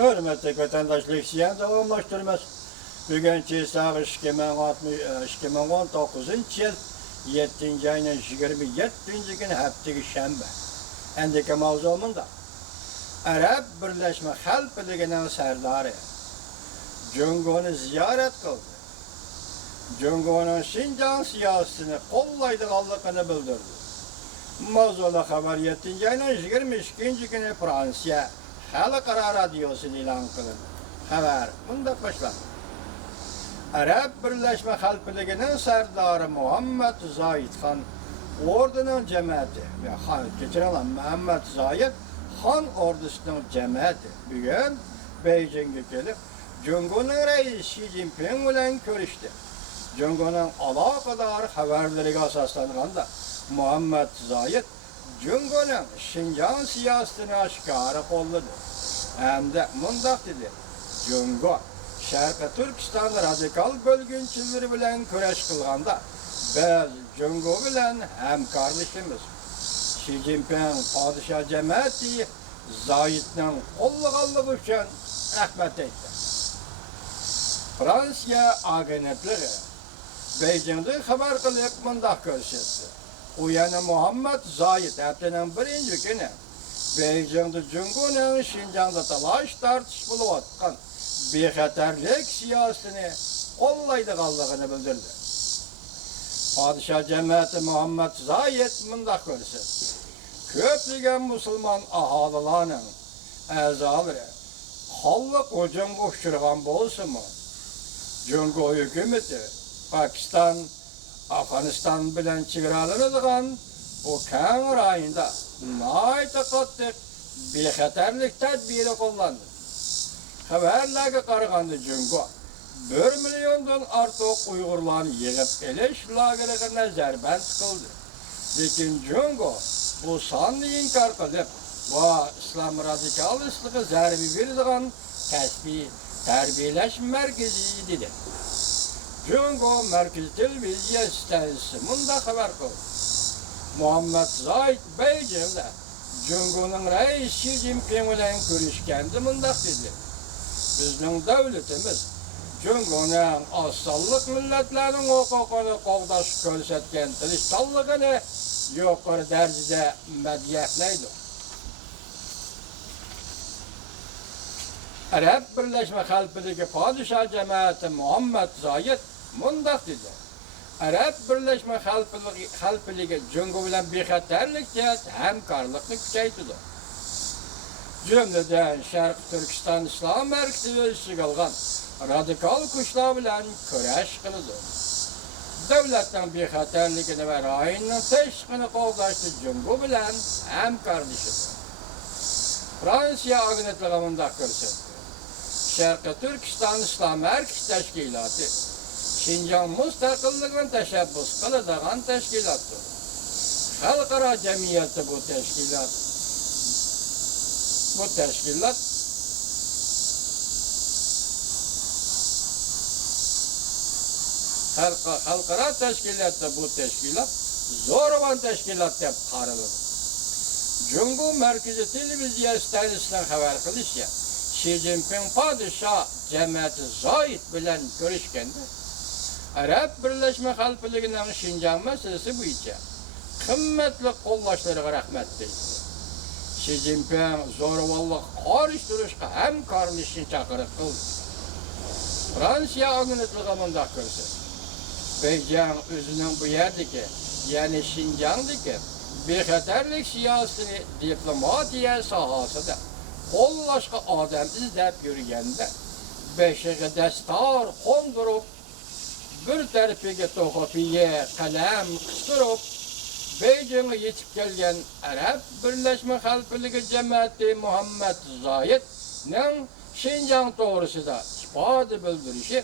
Hürmetli vatandaşlık siyan davamlaştırmaz. Bugünkü saat 2019 yıl 7. ayının 27. gün haftaga shanba. Endiki mavzumunda Arab Birleşme Halkligining sardori Jungoni ziyorat qildi. Jungoning Xinjiang siyosatini qo'llaydiganligini bildirdi. Mavzuli xabar 7. ayının 22. günü Fransiya Xalqaro radiosida e'lon qilindi. Xabar bunda başlar. Arab Birleşme Halkligining sardori Muhammad Zoyid Xon orduning jamoati, Muhammad Zoyid Xon ordusining jamoati bugun Beijingga kelib, Jungoning raisi Xi Jinping bilan ko'rishdi. Jungoning aloqador xabarlariga asoslanganda Muhammad Zoyid Jungoning Xinjiang siyosatini oshkora qo'lladi. Hamda mundaq dedi: Jungo Sharqi Turkiston radikal bölgünçileri bilan kurash qilganda biz Jungo bilan hamkorlashamiz. Xi Jinping podshoh jamoati Zoyidning qo'llaganligi uchun rahmat aytdi. Fransiya agentligi Beijingda xabar qilib mundaq ko'rsatdi. U yana Muhammad Zoyid haftaning 1-kuni Beijingda Jungoning Xinjiangda talash tartish bo'layotgan bexatarlik siyosatini qo'llaydiganligini bildirdi. Podshoh jamoati Muhammad Zoyid mundaq ko'rsatdi. Ko'plagan musulmon aholilarning a'zolari xalq hujumga uchragan bo'lsa-mu, Jungo hukumati Pakiston, Afg'oniston bilan chegaralanadigan bu keng rayonda nihoyatda qattiq bexatarlik tadbiri qo'llandi. Xabarlarga qaraganda Jungo 1 milliondan ortiq Uyg'urlarni yig'ib elish lageriga zarband qildi. Lekin Jungo bu sonni inkor qilib, va islom radikalistligi zarbi beradigan kasbiy tarbiyalash markazi dedi. Jungo markaziy televiziya stansiyasi munda xabar qildi. Muhammad Zoyid Beijingda Jungoning raisi Xi Jinping bilan ko'rishganda mundaq dedi: Bizning davlatimiz Jungoning osonlik millatlarning huquqini qo'g'dash ko'rsatgan tirishchanligini yuqori darajada madhiyahlaydi. Arab Birleşme Halkıligi podshoh jamoati Muhammad Zoyid mundaq dedi: Arab Birleşme Halkıligi Jungo bilan bexatarlik jihat hamkorlikni kuchaytirdi. Jumladan Sharq Turkiston islom markaziga ishga olgan radikal kuchlar bilan kurash qildi. Davlatning bexatarligini va rayonning tinchligini qo'llashda Jungo bilan hamkorlashdi. Fransiya agentligi mundaq ko'rsatdi. Sharqi Turkiston islom markazi tashkiloti Xinjiang mustaqilligini tashabbus qiladigan tashkilotdir. Xalqaro jamiyatda bu tashkilot xalqaro tashkilotda bu tashkilot zo'ravon tashkilot deb qaraladi. Jungo markaziy televiziya stansiyasidan xabar qilishicha, Xi Jinping podshoh jamoati Zoyid bilan ko'rishganda Arab Birleşme Halkligining Xinjiang masalasi bo'yicha qimmatli qo'llashlariga rahmat deydi. Xi Jinping zo'ravonlik qarshi turishga hamkorlashishni chaqiriq qildi. Fransiya agentligi mundaq ko'rsatdi. Beijing o'zining bu yerdagi, ya'ni Xinjiangdagi bexatarlik siyosatini diplomatiya sohasida qo'llashga odam izlab yurganda beshig'i dastor qo'ndirib, bir tarafiga to'g'apiya qalam qistirib Beijingga yetib kelgan Arab Birleşme Halkıligi jamoati Muhammad Zoyidning Xinjiang to'g'risida ifoda bildirishi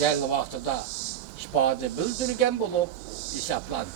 dal vaqtida ifoda bildirgan bo'lib hisoblanadi.